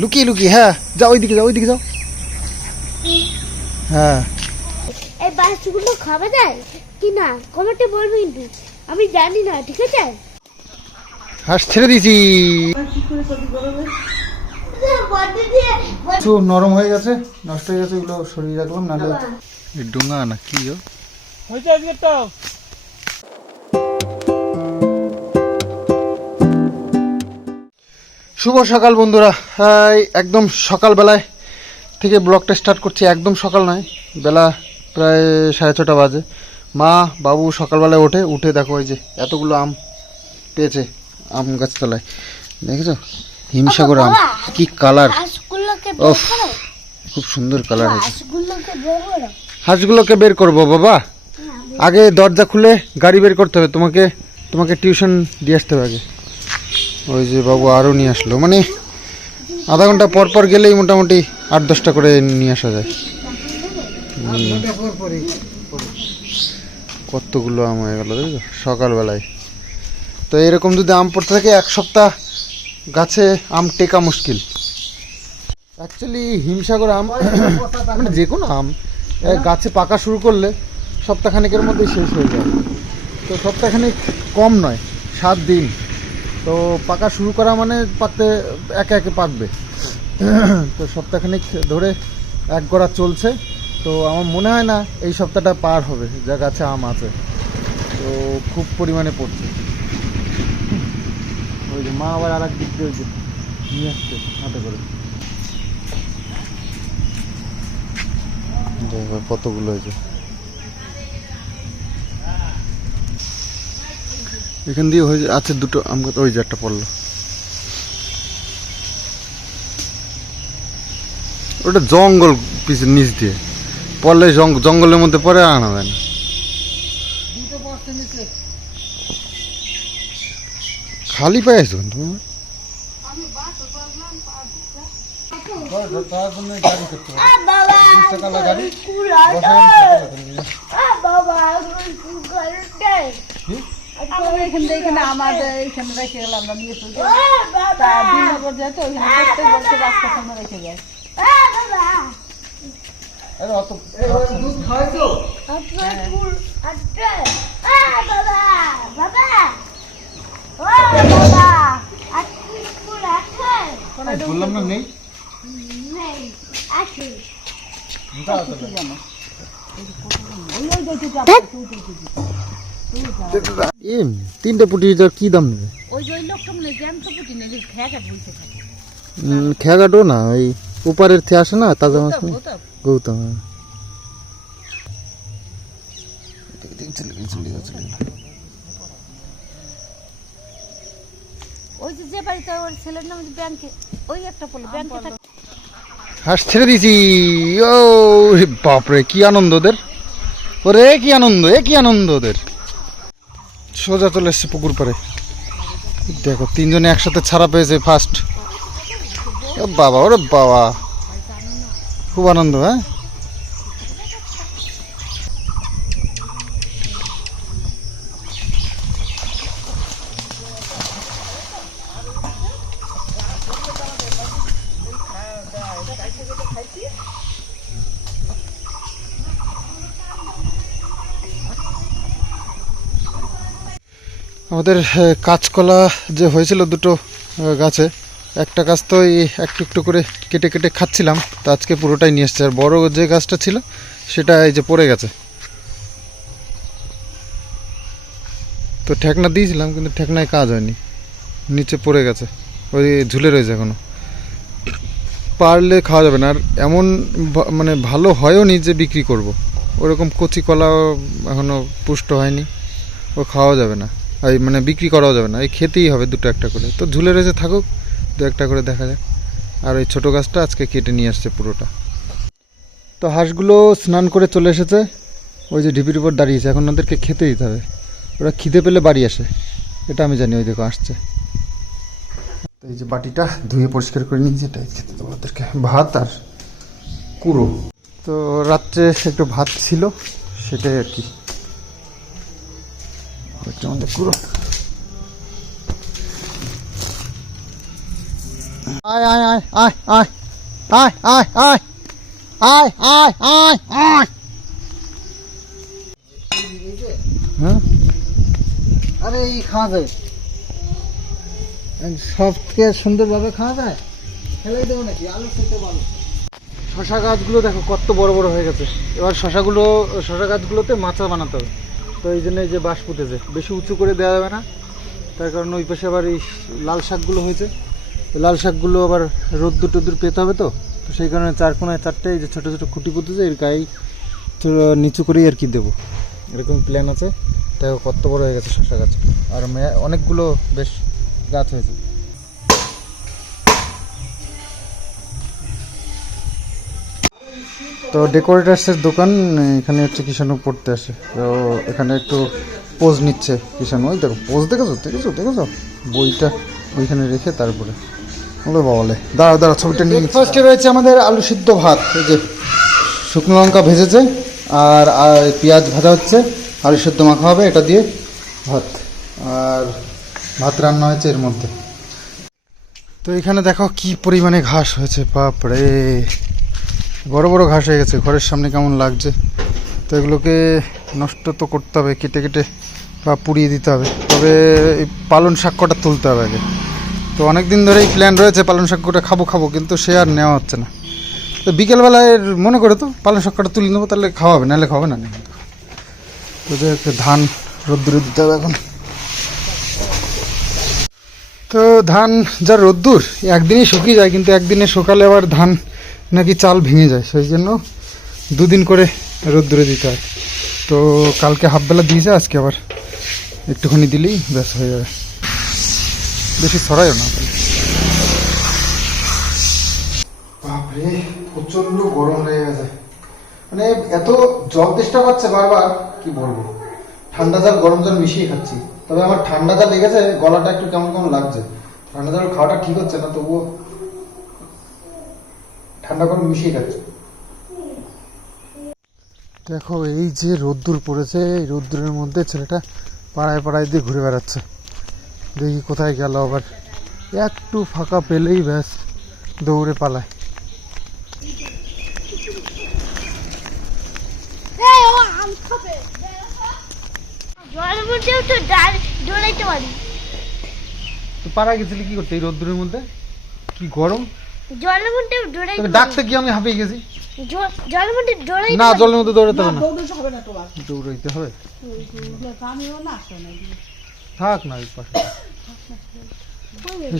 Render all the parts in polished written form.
লুকিয়ে লুকিয়ে, হ্যাঁ যাও ওইদিকে যাও, ওইদিকে যাও। হ্যাঁ এই বাচ্চাগুলো খাওয়া যায় কি না কমেন্টে বলবি, কিন্তু আমি জানি না, ঠিক আছে? হাঁস ছেড়ে দিয়েছি, একটু নরম হয়ে গেছে, নষ্ট হয়ে গেছে, এগুলো সরিয়ে রাখলাম, নাহলে ডুঙা না কি হয়েছে আজকে। তো শুভ সকাল বন্ধুরা, একদম সকালবেলায় থেকে ব্লগটা স্টার্ট করছি। একদম সকাল নয়, বেলা প্রায় 6:30 বাজে। মা বাবু সকালবেলায় উঠে দেখো ওই যে এতগুলো আম পেয়েছে আম গাছতলায়, দেখেছো? হিমসাগর আম, কি কালার, ওফ খুব সুন্দর কালার হয়েছে। হাঁসগুলোকে বের করবো বাবা, আগে দরজা খুলে গাড়ি বের করতে হবে, তোমাকে টিউশন দিয়ে আসতে হবে আগে। ওই যে বাবু আরও নিয়ে আসলো, মানে আধা ঘন্টা পর পর গেলেই মোটামুটি 8-10টা করে নিয়ে আসা যায়। কতগুলো আম হয়ে গেল দেখো সকালবেলায়। তো এরকম যদি আম পড়তে থাকে এক সপ্তাহ গাছে আম টেকা মুশকিল। অ্যাকচুয়ালি হিমসাগর আম মানে যে কোনো আম গাছে পাকা শুরু করলে সপ্তাহখানেকের মধ্যেই শেষ হয়ে যায়। তো সপ্তাহখানেক কম নয়, 7 দিন। তো পাকা শুরু করা মানে পাকতে একে একে পাকবে। তো সপ্তাহখানেক ধরে এক গড়া চলছে। তো আমার মনে হয় না এই সপ্তাহটা পার হবে, যা গাছে আম আছে। তো খুব পরিমাণে পড়ছে। ওই যে মা আবার আর এক দিক দিয়ে নিয়ে আসছে হাতে করে, কতগুলো হয়েছে। এখান দিয়ে হয়ে আছে দুটো আম গাছ, ওই যে একটা পড়লো, ওটা জঙ্গল পিছনে নিচ দিয়ে পড়লে জঙ্গলের মধ্যে পরে আনা যায় না। খালি পায়ে আসছো তুমি? এখানে আমাদের এখানে রেখে গেলাম, আমরা নিয়ে চলতে যেত ওইখানে প্রত্যেক বছর রাস্তার সামনে রেখে যায়। দুধ খাওয়াইছো? বললাম না নেই। তিনটে পুটি কি দাম নেবে? খেয়াঘাটও না, ওই উপারের থেকে আসে না তাজা মাছ, গৌতম। হাঁস ছেড়ে দিয়েছি, ও বাপরে কি আনন্দ ওদের, ওরে কি আনন্দ, কি আনন্দ ওদের। সোজা চলে এসছে পুকুর পাড়ে, দেখো 3 জনে একসাথে ছাড়া পেয়েছে ফার্স্ট। বাবা ওরে বাবা, খুব আনন্দ। হ্যাঁ আমাদের কাঁচকলা যে হয়েছিল দুটো গাছে, একটা গাছ তো এই একটু একটু করে কেটে কেটে খাচ্ছিলাম, তো আজকে পুরোটাই নিয়ে এসছে। আর বড় যে গাছটা ছিল সেটা এই যে পড়ে গেছে। তো ঠেকনা দিয়েছিলাম কিন্তু ঠেকনায় কাজ হয়নি, নিচে পড়ে গেছে, ওই ঝুলে রয়েছে এখনো। পারলে খাওয়া যাবে না, আর এমন মানে ভালো হয়ও নি যে বিক্রি করব। ওরকম কচি কলাও এখনও পুষ্ট হয়নি, ও খাওয়া যাবে না, এই মানে বিক্রি করাও যাবে না, এই খেতেই হবে দুটো একটা করে। তো ঝুলে রয়েছে, থাকুক, দু একটা করে দেখা যাক। আর ওই ছোটো গাছটা আজকে কেটে নিয়ে আসছে পুরোটা। তো হাঁসগুলো স্নান করে চলে এসেছে, ওই যে ঢিপির উপর দাঁড়িয়েছে, এখন ওদেরকে খেতে দিতে হবে। ওরা খিদে পেলে বাড়ি আসে, এটা আমি জানি। ওই দেখো আসছে। তো এই যে বাটিটা ধুয়ে পরিষ্কার করে নিয়েছি, এটাই খেতে দেবো ওদেরকে, ভাত আর কুড়ো। তো রাত্রে একটু ভাত ছিল, সেটাই আর কি। আমাদের কুড়ো আয় আয় আয় আয় আয় আয় আয় আয় আয় আয় আয় আয়। হ্যাঁ আরে এই খাওয়া যায় সবকে সুন্দরভাবে খাওয়া যায়, ফেলাই দেবো নাকি? আলু খেতে ভালো। শশা গাছগুলো দেখো কত বড় বড় হয়ে গেছে। এবার শশা গাছগুলোতে মাচা বানাতে হবে। তো এই জন্য এই যে বাঁশ পুঁতেছে, বেশি উঁচু করে দেওয়া যাবে না, তার কারণ ওই পাশে আবার এই লাল শাকগুলো হয়েছে। লাল শাকগুলো আবার রোদ্দুর টোদ্দুর পেতে হবে, তো সেই কারণে চার কোনায় চারটে এই যে ছোটো ছোটো খুঁটি পুঁতেছে, এর গায়ে নিচু করেই আর কি দেবো, এরকম প্ল্যান আছে। দেখো কত বড় হয়ে গেছে শশা গাছ, আর অনেকগুলো বেশ গাছ হয়েছে। তো ডেকোরেটার্সের দোকান এখানে হচ্ছে কিষাণু পড়তে আসে, তো এখানে একটু পোজ নিচ্ছে কিষাণু। ওই দেখো পোজ দেখেছো বইটা ওইখানে রেখে তারপরে ওগুলো বলে দাঁড়া ছবিটা নিয়ে। ফার্স্টে রয়েছে আমাদের আলু সিদ্ধ ভাত, এই যে শুকনো লঙ্কা ভেজেছে আর পেঁয়াজ ভাজা হচ্ছে, আলু সিদ্ধ মাখা হবে এটা দিয়ে ভাত, আর ভাত রান্না হয়েছে এর মধ্যে। তো এখানে দেখো কি পরিমাণে ঘাস হয়েছে, বাপরে বড় বড় ঘাস হয়ে গেছে। ঘরের সামনে কেমন লাগছে। তো এগুলোকে নষ্ট তো করতে হবে, কেটে কেটে বা পুড়িয়ে দিতে হবে। তবে এই পালং শাক কটা তুলতে হবে আগে। তো অনেক দিন ধরেই প্ল্যান রয়েছে পালং শাক কটা খাবো, কিন্তু সে আর নেওয়া হচ্ছে না। তো বিকেলবেলায় মনে করে তো পালং শাক কটা তুলে নেবো, তাহলে খাওয়া হবে, নাহলে খাওয়াবে না। ওদেরকে ধান রোদ্দুরে দিতে হবে এখন। তো ধান যা রোদ্দুর একদিনই শুকিয়ে যায়, কিন্তু একদিনে সকালে আবার ধান নাকি চাল ভেঙে যায়, সেই জন্য দুদিন করে রোদ্দুরে দিতে হয়। তো কালকে হাফবেলা দিয়েছে, আজকে আবার একটুখানি দিলেই ব্যাস হয়ে যাবে, বেশি ছড়াইও না। বাপরে প্রচন্ড গরম হয়ে গেছে, মানে এত জল তেষ্টা পাচ্ছে বারবার, কি বলবো। ঠান্ডা জল গরম জল মিশিয়ে খাচ্ছি, তবে আমার ঠান্ডা জল লেগেছে, গলাটা একটু কেমন কেমন লাগছে। ঠান্ডা জল খাওয়াটা ঠিক হচ্ছে না, তবুও ঠান্ডা গরম মিশিয়ে খাচ্ছি। দেখো এই যে রোদ্দুর পড়েছে, এই রোদ্দুরের মধ্যে ছেলেটা পাড়ায় পাড়ায় দিয়ে ঘুরে বেড়াচ্ছে। দেখি কোথায় গেল আবার, একটু ফাঁকা পেলেই ব্যাস দৌড়ে পালায়। জলের মধ্যেও তো দৌড়াইতে পারি। তো পাড়া গেছিলি কি করতে এই রোদ্দুরের মধ্যে? কি গরম, জলের মধ্যে দৌড়াইতে তবে ডাকতে গিয়ে আমি হাঁপিয়ে গেছি। জলের মধ্যে দৌড়াই না, জলের মধ্যে দৌড়াতে হবে না, হবে না তোমার, দৌড়াইতে হবে। আমিও না আসো না। থাক না ওই পাশে,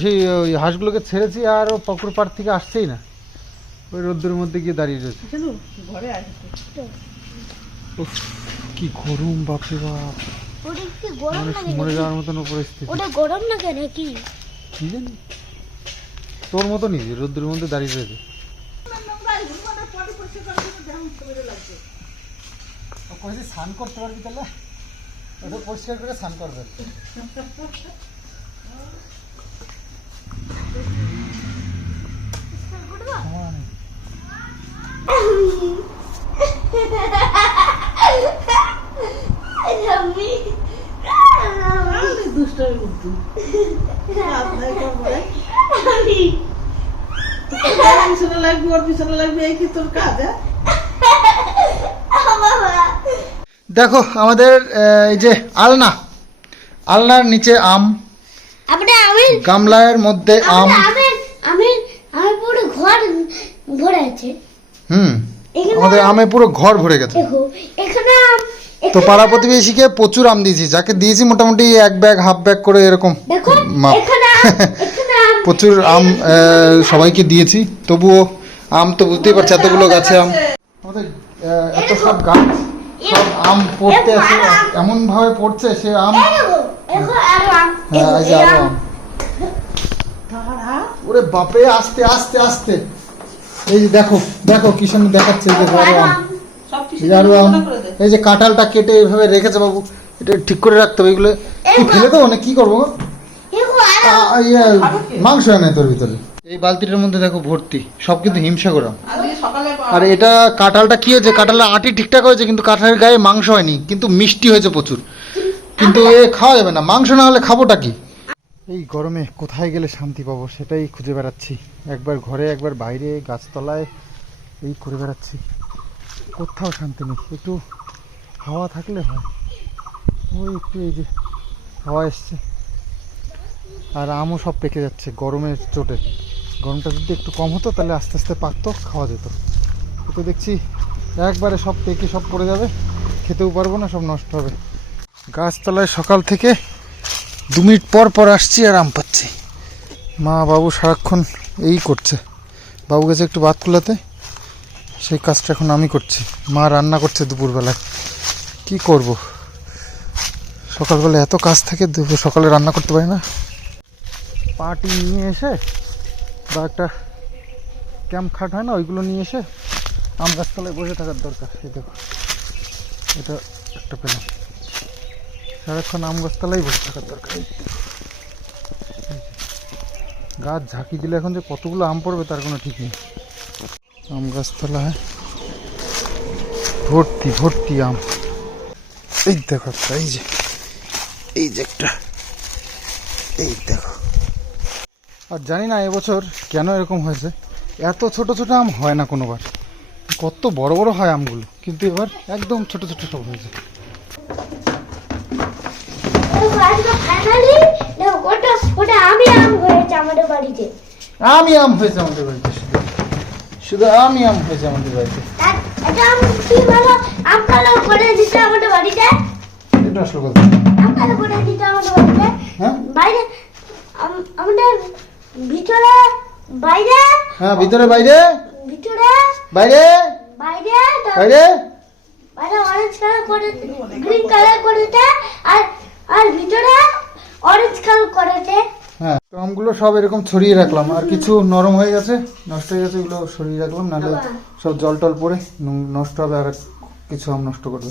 সেই ওই হাঁসগুলোকে ছেড়েছি আর ও পুকুর পাড় থেকে আসছেই না, ওই রোদ্দুরের মধ্যে গিয়ে দাঁড়িয়ে রয়েছে। ঘরে আসছে উফ, কি গরম বাপরে বাপ, ওটা কি গরম মানুষ লাগে মরে নাকি? যাওয়ার মতন পরিস্থিতি। ওটা গরম লাগে নাকি? কি জানি, তোর মতনই রোদ্দুরের মধ্যে দাঁড়িয়ে রয়েছে। স্নান করতে পারবি তাহলে, ওটা পরিষ্কার করে স্নান করবে। দুষ্টমি বুদ্ধি পিছনে লাগবে, ওর পিছনে লাগবে, এই কি তোর কাজ? দেখো আমাদের এই যে আলনার নিচে আম, গামলার মধ্যে আম, আমি পুরো ঘর ভরে আছে। আমাদের আমে পুরো ঘর ভরে গেছে। দেখো এখানে আম, তো পাড়া প্রতিবেশীকে প্রচুর আম দিয়েছি, যাকে দিয়েছি মোটামুটি এক ব্যাগ হাফ ব্যাগ করে এরকম দেখো মাপ। এখানে আম প্রচুর আম সবাইকে দিয়েছি, তবুও আম তো বুঝতেই পারছি এতগুলো গাছে আম। আমাদের এত সব গাছ, সব আম পড়তে আছে, এমন ভাবে পড়ছে সে আম। হ্যাঁ এই যে আরো আম, ওরে বাপরে, আস্তে আস্তে আস্তে। এই যে দেখো কি সুন্দর দেখাচ্ছে, এই যে আরো আম, এই যে আরো আম। এই যে কাঁঠালটা কেটে এইভাবে রেখেছে বাবু, এটা ঠিক করে রাখতে হবে। এগুলো কি ফেলে দেবো না কি করবো? মাংস আনে তোর ভিতরে। এই বালতিটার মধ্যে দেখো ভর্তি, সব কিন্তু হিমসা করা। আর এটা কাঁঠালটা কি হয়েছে, কাঁঠালের আটি ঠিকঠাক হয়েছে, কিন্তু কাঁঠালের গায়ে মাংস হয়নি, কিন্তু মিষ্টি হয়েছে প্রচুর। কিন্তু এ খাওয়া যাবে না, মাংস না হলে খাবোটা কি? এই গরমে কোথায় গেলে শান্তি পাবো সেটাই খুঁজে বেড়াচ্ছি, একবার ঘরে একবার বাইরে গাছতলায় এই করে বেড়াচ্ছি, কোথাও শান্তি নেই। একটু হাওয়া থাকলে হয়, ওই একটু এই যে হাওয়া এসছে, আর আমও সব পেকে যাচ্ছে গরমের চোটে। গরমটা যদি একটু কম হতো তাহলে আস্তে আস্তে পাকতো, খাওয়া যেত। তো দেখছি একবারে সব পেকে সব পড়ে যাবে, খেতেও পারবো না, সব নষ্ট হবে। গাছতলায় সকাল থেকে 2 মিনিট পর পর আসছি আর আম পাচ্ছি। মা বাবু সারাক্ষণ এই করছে, বাবু গেছে একটু ভাত কুলাতে, সেই কাজটা এখন আমি করছি। মা রান্না করছে দুপুরবেলায়, কি করব, সকালবেলা এত কাজ থাকে, সকালে রান্না করতে পারি না। পাটি নিয়ে এসে বা একটা ক্যাম্প খাট হয় না, ওইগুলো নিয়ে এসে আম গাছতলায় বসে থাকার দরকার। এই দেখো, এটা একটা পেলাম, সারাক্ষণ আম গাছতলায় বসে থাকার দরকার। গাছ ঝাঁকি দিলে এখন যে কতগুলো আম পড়বে তার কোনো ঠিক নেই। আম গাছতলায় ভর্তি ভর্তি আম। এই দেখো একটা, এই যে একটা, এই দেখো। আর জানি না এবছর কেন এরকম হয়েছে, এত ছোট ছোট আম হয় না কোনোবার, কত বড় বড় হয় আমগুলো, কিন্তু এবার একদম ছোট ছোট সব হয়েছে। আমি আম হয়েছে আমাদের বাড়িতে, শুধু আমি আম হয়েছে আমাদের বাড়িতে। এটা আসলে কথা। হ্যাঁ আমাদের ভিতরে বাইরে, হ্যাঁ ভিতরে বাইরে, ভিতরে বাইরে বাইরে বাইরে বাইরে অরেঞ্জ কালার করে, গ্রিন কালার করেছে, আর আর ভিতরে অরেঞ্জ কালার করেছে। হ্যাঁ, তো আমগুলো সব এরকম ছড়িয়ে রাখলাম, আর কিছু নরম হয়ে গেছে, নষ্ট হয়ে গেছে, এগুলো সরিয়ে রাখলাম, নাহলে সব জল টল পড়ে নষ্ট হবে, আর কিছু আম নষ্ট করবে।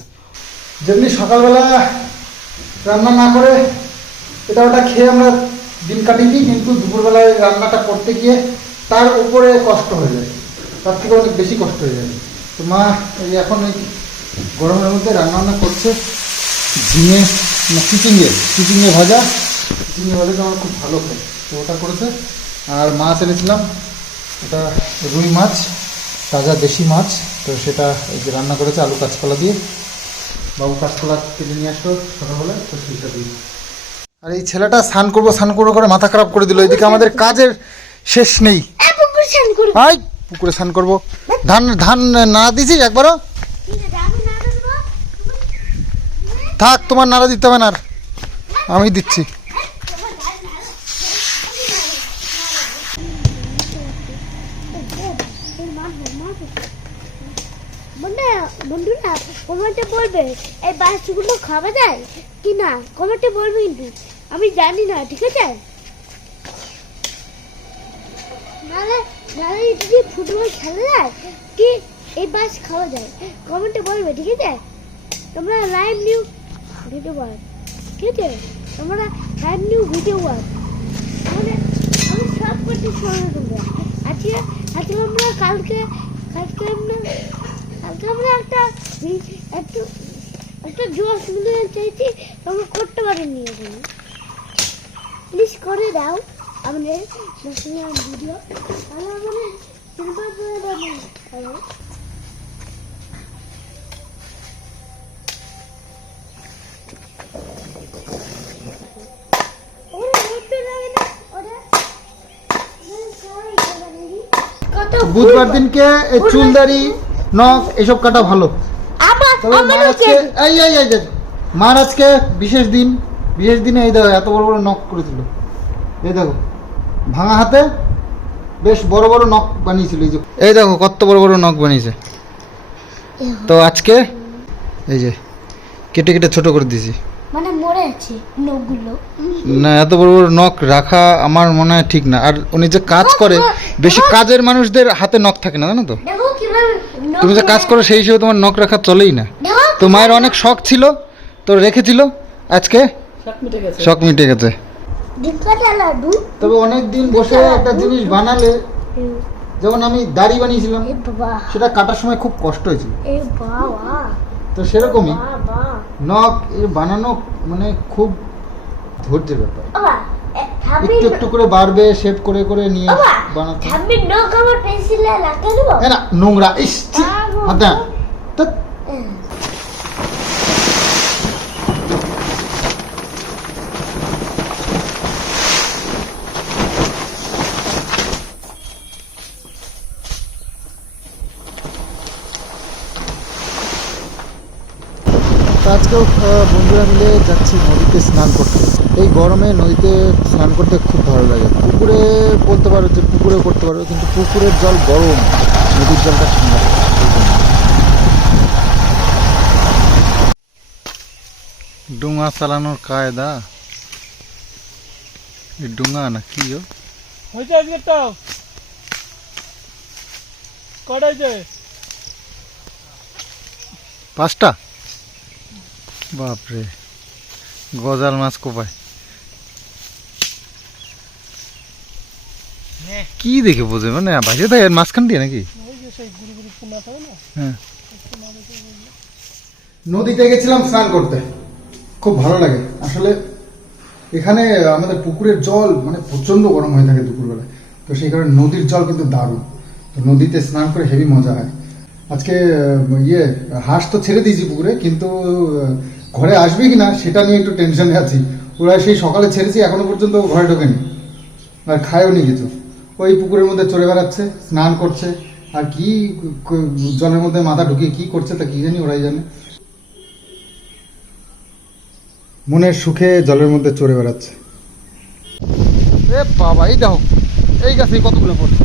যেমনি সকালবেলা রান্না না করে এটা ওটা খেয়ে আমরা দিন কাটিয়ে দিই, কিন্তু দুপুরবেলায় রান্নাটা করতে গিয়ে তার উপরে কষ্ট হয়ে যায়, তার থেকে অনেক বেশি কষ্ট হয়ে যায়। তো মা এই এখন এই গরমের মধ্যে রান্না করছে ঝিঙে চিচিঙে ভাজা। চিচিঙে ভাজাটা আমার খুব ভালো খাই, তো ওটা করেছে। আর মাছ এনেছিলাম, ওটা রুই মাছ, তাজা দেশি মাছ, তো সেটা এই যে রান্না করেছে আলু কাঁচকলা দিয়ে। বাবু কাঁচকলা কেটে নিয়ে আসলো সকালবেলায়, তো সেইটা দিয়ে। আর এই ছেলেটা স্নান করবো করে মাথা খারাপ করে দিল, এদিকে আমাদের কাজের শেষ নেই। হাই, পুকুরে স্নান করবো, ধান না দিছিস একবারও? থাক, তোমার নাড়া দিতে হবে না, আর আমি দিচ্ছি। বন্ধুরা কমেন্টে বলবে এই বাচ্চাগুলো খাওয়া যায় কি না, কমেন্টে বলবে, কিন্তু আমি জানি না, ঠিক আছে? নাহলে যদি ফুটবল খেলা যায় কি এই বাস খাওয়া যায়, কমেন্টে বলবে, ঠিক আছে? তোমরা লাইভ নিউ ভিডিও বল, ঠিক আছে? তোমরা লাইভ নিউ ভিডিও বল, আমি সব করতে শোনো তোমরা। আজকে আমরা কালকে আমরা একটা জোশ মিলে চাইছি, তোমরা করতে পারেননি, এখন প্লিজ করে দাও আমাদের ভিডিও, তাহলে আমাদের সিলভার করে দেবো। হ্যালো, বুধবার দিনকে এই চুলদারি নখ এসব কাটা ভালো। তবে মার আজকে বিশেষ দিনে এই দেখো এত বড় বড় নখ করেছিল, এই দেখো ভাঙা হাতে বেশ বড় বড় নখ বানিয়েছিল, এই দেখো কত বড় বড় নখ বানিয়েছে। তো আজকে এই যে কেটে কেটে ছোট করে দিয়েছি, মানে মরে আছে নখগুলো। না, এত বড় বড় নখ রাখা আমার মনে হয় ঠিক না। আর উনি যে কাজ করে, বেশি কাজের মানুষদের হাতে নখ থাকে না, জানো তো? দেখো কিভাবে তুমি যে কাজ করো সেই হিসেবে তোমার নখ রাখা চলেই না। তো মায়ের অনেক শখ ছিল, তো রেখেছিল, আজকে শখ মিটে গেছে। তবে অনেক দিন বসে একটা জিনিস বানালে, যেমন আমি দাড়ি বানিয়েছিলাম, সেটা কাটার সময় খুব কষ্ট হয়েছিল, তো সেরকমই নখ বানানো মানে খুব ধৈর্যের ব্যাপার। একটু একটু করে বাড়বে, শেপ করে করে নিয়ে বানাতে। ঠাম্মির নখ আমার পেন্সিলে লাগিয়ে দেবো। না নোংরা, ইস ছি, হাত দে না। ধ্যাৎ। তো আজকেও বন্ধুরা মিলে যাচ্ছি নদীতে স্নান করতে। এই গরমে নদীতে স্নান করতে খুব ভালো লাগে। পুকুরে বলতে পারো যে পুকুরেও করতে পারো, কিন্তু পুকুরের জল গরম, নদীর জলটা ঠান্ডা। ডুঙা চালানোর কায়দা, এই ডুঙা না কি হয়েছে আজকে তো কটা হয়েছে? 5টা। বাপরে, গজাল মাছ কোপায়। কি দেখে বোঝে, মানে বাজে থাকে মাঝখান দিয়ে নাকি? ওই যে সেই গুড়ি গুড়ি পোনা থাকে না, হ্যাঁ, নদীতে গেছিলাম স্নান করতে, খুব ভালো লাগে আসলে। এখানে আমাদের পুকুরের জল মানে প্রচন্ড গরম হয়ে থাকে দুপুরবেলায়, তো সেই কারণে নদীর জল কিন্তু দারুণ। তো নদীতে স্নান করে হেভি মজা হয়। আজকে হাঁস তো ছেড়ে দিয়েছি পুকুরে, কিন্তু ঘরে আসবে কিনা সেটা নিয়ে একটু টেনশনে আছি। ওরা সেই সকালে ছেড়েছি, এখনো পর্যন্ত ঘরে ঢোকেনি আর খায়ও নি কিছু। ওই পুকুরের মধ্যে চড়ে বেড়াচ্ছে, স্নান করছে, আর কি জলের মধ্যে মাথা ঢুকিয়ে কি করছে তা কি জানি, ওরাই জানে। মনের সুখে জলের মধ্যে চড়ে বেড়াচ্ছে। এ বাবা, এই দেখো এই গাছে কতগুলো পড়ছে।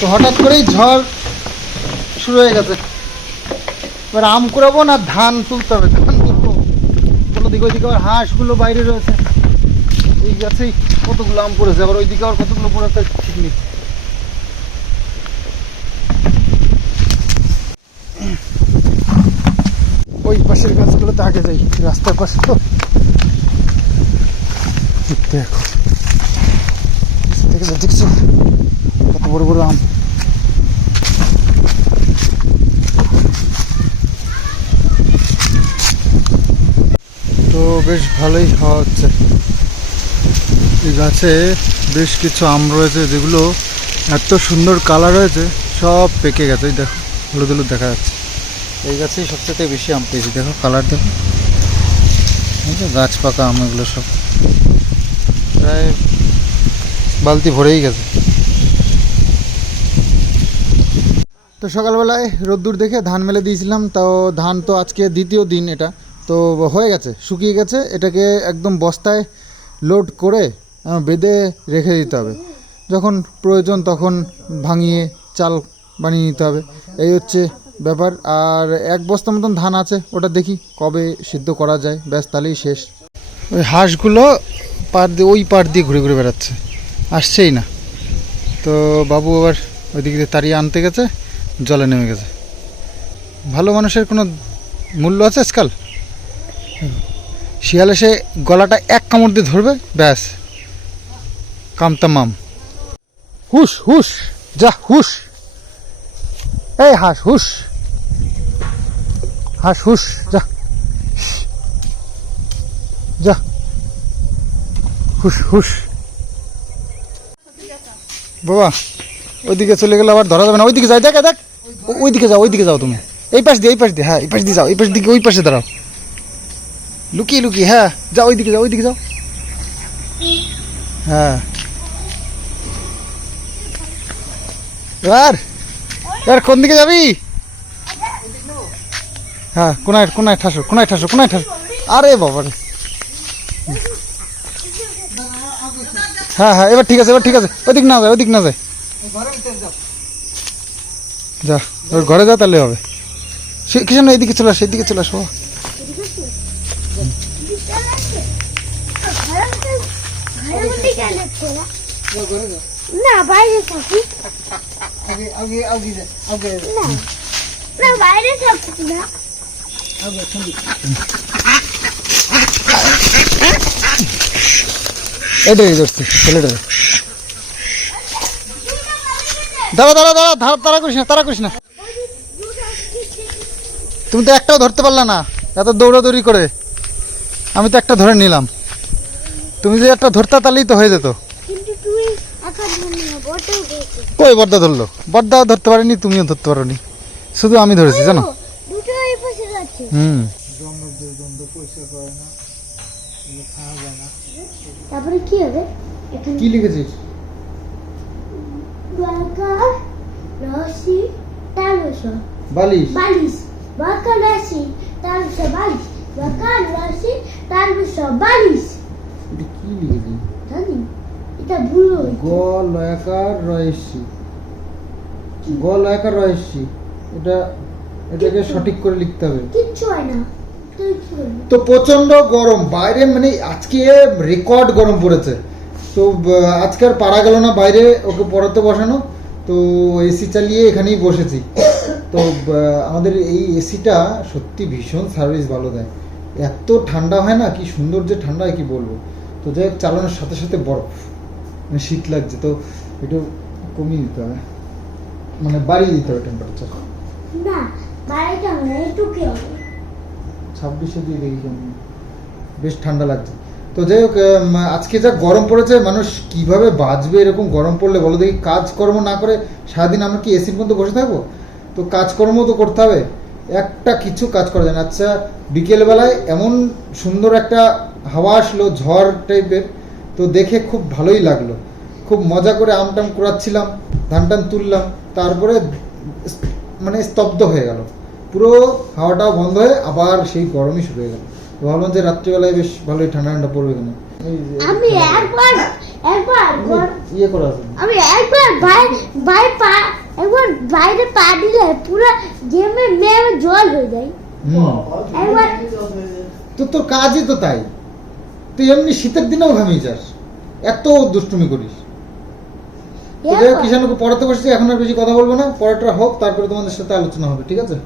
তো হঠাৎ করেই ঝড় শুরু হয়ে গেছে। এবার আম কুড়াবো না ধান তুলতে হবে, ধান তুলবো। কোনো দিকে ওইদিকে আবার হাঁসগুলো বাইরে রয়েছে। এই গাছেই কতগুলো আম পড়েছে, আবার ওইদিকে আবার কতগুলো পড়েছে ঠিক নেই। ওই পাশের গাছগুলোতে আগে যাই, রাস্তার পাশে তো। দেখো দেখছো কত বড় বড় আম। তো বেশ ভালোই হাওয়া হচ্ছে। এই গাছে বেশ কিছু আম রয়েছে যেগুলো এত সুন্দর কালার হয়েছে, সব পেকে গেছে। এই দেখো হলুদ হলুদ দেখা যাচ্ছে। এই গাছেই সবচেয়ে বেশি আম পেয়েছি, দেখো কালার দেখো। গাছ পাকা আম এগুলো সব, প্রায় বালতি ভরেই গেছে। তো সকালবেলায় রোদ্দুর দেখে ধান মেলে দিয়েছিলাম, তাও ধান তো আজকে দ্বিতীয় দিন, এটা তো হয়ে গেছে, শুকিয়ে গেছে। এটাকে একদম বস্তায় লোড করে বেঁধে রেখে দিতে হবে, যখন প্রয়োজন তখন ভাঙিয়ে চাল বানিয়ে নিতে হবে। এই হচ্ছে ব্যাপার। আর এক বস্তা মতন ধান আছে, ওটা দেখি কবে সিদ্ধ করা যায়, ব্যাস তাহলেই শেষ। ওই হাঁসগুলো ওই পাড় দিয়ে ঘুরে ঘুরে বেড়াচ্ছে, আসছেই না। তো বাবু আবার ওইদিক দিয়ে তাড়িয়ে আনতে গেছে, জলে নেমে গেছে। ভালো মানুষের কোনো মূল্য আছে আজকাল? শিয়াল এসে গলাটা এক কামড় দিয়ে ধরবে, ব্যাস কামতামাম। হুশ হুশ, যা হুশ। এই হাঁস হুশ, হাঁস হুশ, যা যা, হুশ হুশ। বাবা ওইদিকে চলে গেলে আবার ধরা যাবে না। ওইদিকে যাই, দেখ দেখ, ওইদিকে যাও, ওইদিকে যাও তুমি। এই পাশ দিয়ে, এই পাশ দিয়ে, হ্যাঁ এই পাশ দিয়ে যাও, এই পাশ দিকে, ওই পাশে দাঁড়াও, লুকিয়ে লুকিয়ে। হ্যাঁ যাও, ওইদিকে যাও, ওইদিকে যাও। হ্যাঁ এবার এবার কোন দিকে যাবি? হ্যাঁ কোনায় কোনায় ঠাসো, কোনায় ঠাসো, কোনায় ঠাসো। আরে বাবা রে, হ্যাঁ হ্যাঁ এবার ঠিক আছে, এবার ঠিক আছে। ওইদিক না যায়, ওইদিক না যায়, যা এবার ঘরে যা, তাহলে হবে। কিছু না, এইদিকে চলে আসো, এইদিকে চলে আসো। না বাইরে থাকি, না বাইরে থাকি না। এটাই ধরছি ছেলেটারে। দাঁড়া দাঁড়া দাঁড়া, তাড়া করিস না, তাড়া করিস না। তুমি তো একটাও ধরতে পারলে না, এত দৌড়াদৌড়ি করে। আমি তো একটা ধরে নিলাম, তুমি যদি একটা ধরতে তাহলেই তো হয়ে যেত। কিন্তু তুমি একা ধরলে না, বড়টাও ধরেছে। কই বড়দা ধরলো? বড়দাও ধরতে পারেনি, তুমিও ধরতে পারোনি, শুধু আমি ধরেছি জানো। দুটো এই পাশে যাচ্ছে। হুম। তারপরে কি হবে? এখানে কি লিখেছিস? বাঁকা রশি তালুস বালিশ। বালিশ, বাঁকা রশি তালুস বালিশ, বাঁকা রশি তালুস বালিশ। এটা কি লিখেছিস? জানি এটা ভুল হয়েছে। গ লয়াকার রয়েছি, গ লয়াকার রয়েছি, এটা এটাকে সঠিক করে লিখতে হবে। কিচ্ছু হয় না, তুই কি করবি? তো প্রচন্ড গরম বাইরে, মানে আজকে রেকর্ড গরম পড়েছে। তো আজকে আর পারা গেল না বাইরে ওকে পড়াতে বসানো, তো এসি চালিয়ে এখানেই বসেছি। তো আমাদের এই এসিটা সত্যি ভীষণ সার্ভিস ভালো দেয়, এত ঠান্ডা হয় না, কি সুন্দর যে ঠান্ডা হয় কি বলবো। তো যাই হোক, চালানোর সাথে সাথে বরফ, মানে শীত লাগছে, তো একটু কমিয়ে দিতে হবে, মানে বাড়িয়ে দিতে হবে টেম্পারেচার। না বাড়িতে আমরা একটু কি হবে? 26-এ দিয়ে দেখি কেমন, বেশ ঠান্ডা লাগছে। তো যাই হোক, আজকে যা গরম পড়েছে, মানুষ কিভাবে বাঁচবে এরকম গরম পড়লে বলো দেখি? কাজকর্ম না করে সারাদিন আমরা কি এসির মধ্যে বসে থাকবো? তো কাজকর্ম তো করতে হবে, একটা কিছু কাজ করা যায় না। আচ্ছা, বিকেলবেলায় এমন সুন্দর একটা হাওয়া আসলো, ঝড় টাইপের, তো দেখে খুব ভালোই লাগলো। খুব মজা করে আমটাম কুড়াচ্ছিলাম, ধান টান তুললাম, তারপরে মানে স্তব্ধ হয়ে গেল পুরো, হাওয়াটাও বন্ধ হয়ে আবার সেই গরমই শুরু হয়ে গেল। তো ভাবলাম যে রাত্রিবেলায় বেশ ভালোই ঠান্ডা ঠান্ডা পড়বে এখানে। আমি একবার ইয়ে করা আছে। আমি একবার একবার বাইরে পা দিলে পুরো গেমে মেয়ে জল হয়ে যায়। একবার তো তোর কাজই তো তাই, তুই এমনি শীতের দিনেও ঘামিয়ে যাস, এত দুষ্টুমি করিস। কিষাণকে পড়াতে বসেছি, এখন আর বেশি কথা বলবো না, পড়াটা হোক, তারপরে তোমাদের সাথে আলোচনা হবে, ঠিক আছে?